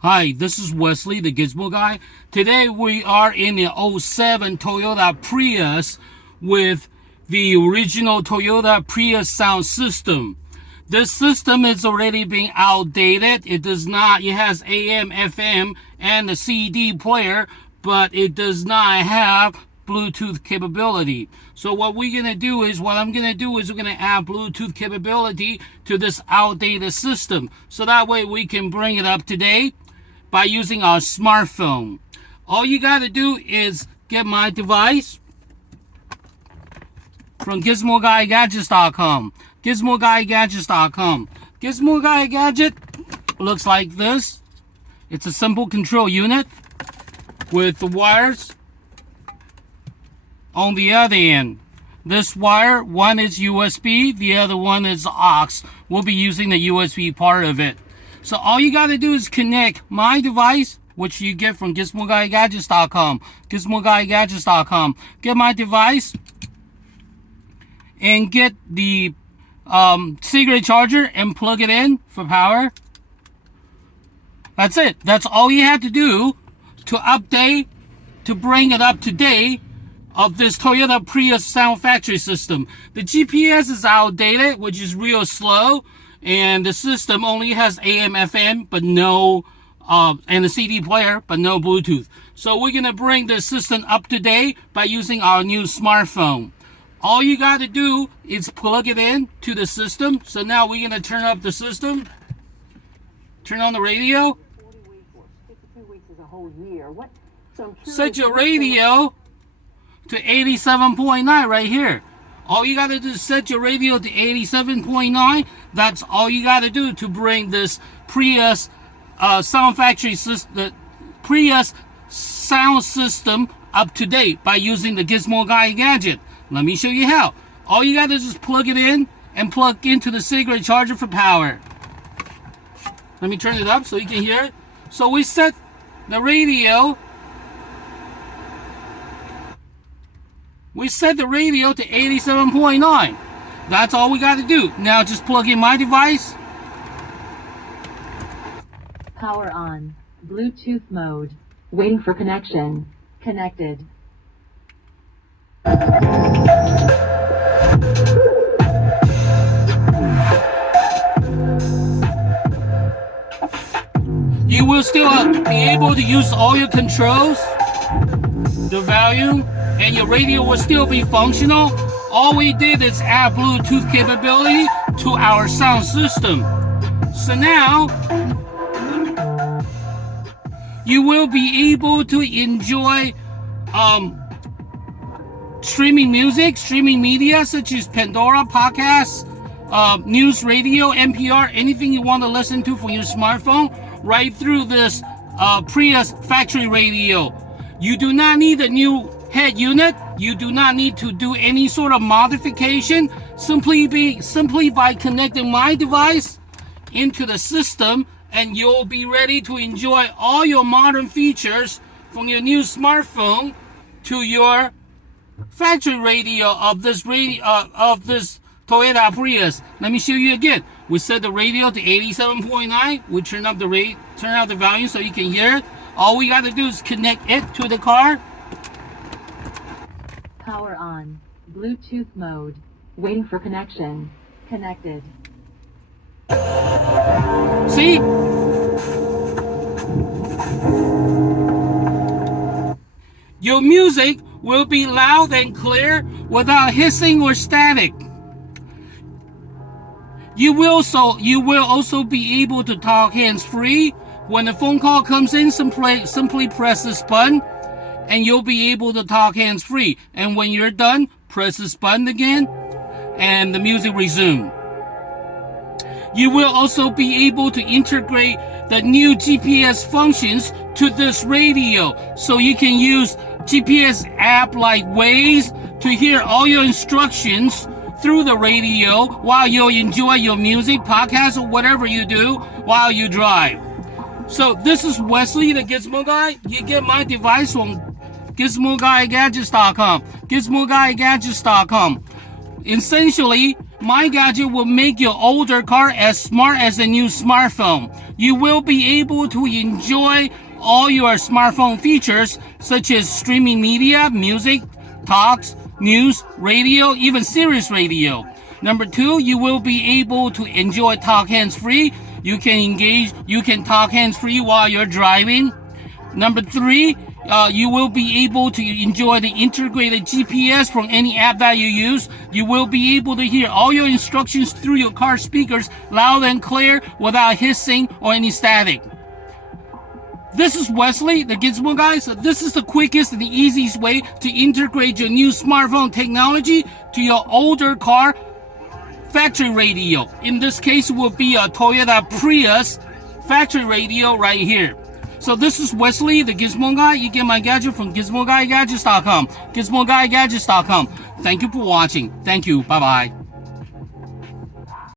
Hi, this is Wesley, the Gizmo Guy. Today we are in the '07 Toyota Prius with the original Toyota Prius sound system. This system is already being outdated. It has AM, FM, and the CD player, but it does not have Bluetooth capability. So what I'm gonna do is we're gonna add Bluetooth capability to this outdated system. So that way we can bring it up to date by using our smartphone. All you gotta do is get my device from GizmoGuyGadgets.com. GizmoGuyGadgets.com. Gizmo Guy Gadget looks like this. It's a simple control unit with the wires on the other end. This wire, one is USB, the other one is aux. We'll be using the USB part of it. So all you gotta do is connect my device, which you get from GizmoGuyGadgets.com. GizmoGuyGadgets.com. Get my device and get the cigarette charger and plug it in for power. That's it. That's all you have to do to bring it up to date of this Toyota Prius sound factory system. The GPS is outdated, which is real slow, and the system only has AM, FM, but no, and the CD player, but no Bluetooth. So we're gonna bring the system up to date by using our new smartphone. All you gotta do is plug it in to the system. So now we're gonna turn up the system, turn on the radio, 40 weeks or 52 weeks is a whole year. Set your radio to 87.9 right here. All you gotta do is set your radio to 87.9. That's all you gotta do to bring this Prius sound factory system, the Prius sound system up to date by using the Gizmo Guy gadget. Let me show you how. All you gotta do is plug it in and plug into the cigarette charger for power. Let me turn it up so you can hear it. So we set the radio. We set the radio to 87.9. That's all we got to do. Now just plug in my device. Power on. Bluetooth mode. Waiting for connection. Connected. You will still be able to use all your controls, the volume, and your radio will still be functional. All we did is add Bluetooth capability to our sound system. So now you will be able to enjoy streaming music, streaming media such as Pandora, podcasts, news radio, NPR, anything you want to listen to from your smartphone right through this Prius factory radio. You do not need a new head unit. You do not need to do any sort of modification. Simply by connecting my device into the system, and you'll be ready to enjoy all your modern features from your new smartphone to your factory radio of this Toyota Prius. Let me show you again. We set the radio to 87.9. We turn up the volume so you can hear it. All we got to do is connect it to the car. Power on. Bluetooth mode. Waiting for connection. Connected. See? Your music will be loud and clear without hissing or static. You will also be able to talk hands-free. When a phone call comes in, simply press this button and you'll be able to talk hands-free. And when you're done, press this button again and the music resumes. You will also be able to integrate the new GPS functions to this radio. So you can use GPS app like Waze to hear all your instructions through the radio while you enjoy your music, podcast, or whatever you do while you drive. So this is Wesley, the Gizmo Guy. You get my device from GizmoGuyGadgets.com. GizmoGuyGadgets.com. Essentially, My gadget will make your older car as smart as a new smartphone. You will be able to enjoy all your smartphone features such as streaming media, music, talks, news, radio, even Sirius radio. Number 2, you will be able to enjoy talk hands-free. You can talk hands-free while you're driving. Number 3, you will be able to enjoy the integrated GPS from any app that you use. You will be able to hear all your instructions through your car speakers loud and clear without hissing or any static. This is Wesley, the Gizmo Guy. So this is the quickest and the easiest way to integrate your new smartphone technology to your older car factory radio. In this case, it will be a Toyota Prius factory radio right here. So this is Wesley, the Gizmo Guy. You get my gadget from GizmoGuyGadgets.com. GizmoGuyGadgets.com. Thank you for watching. Thank you. Bye-bye.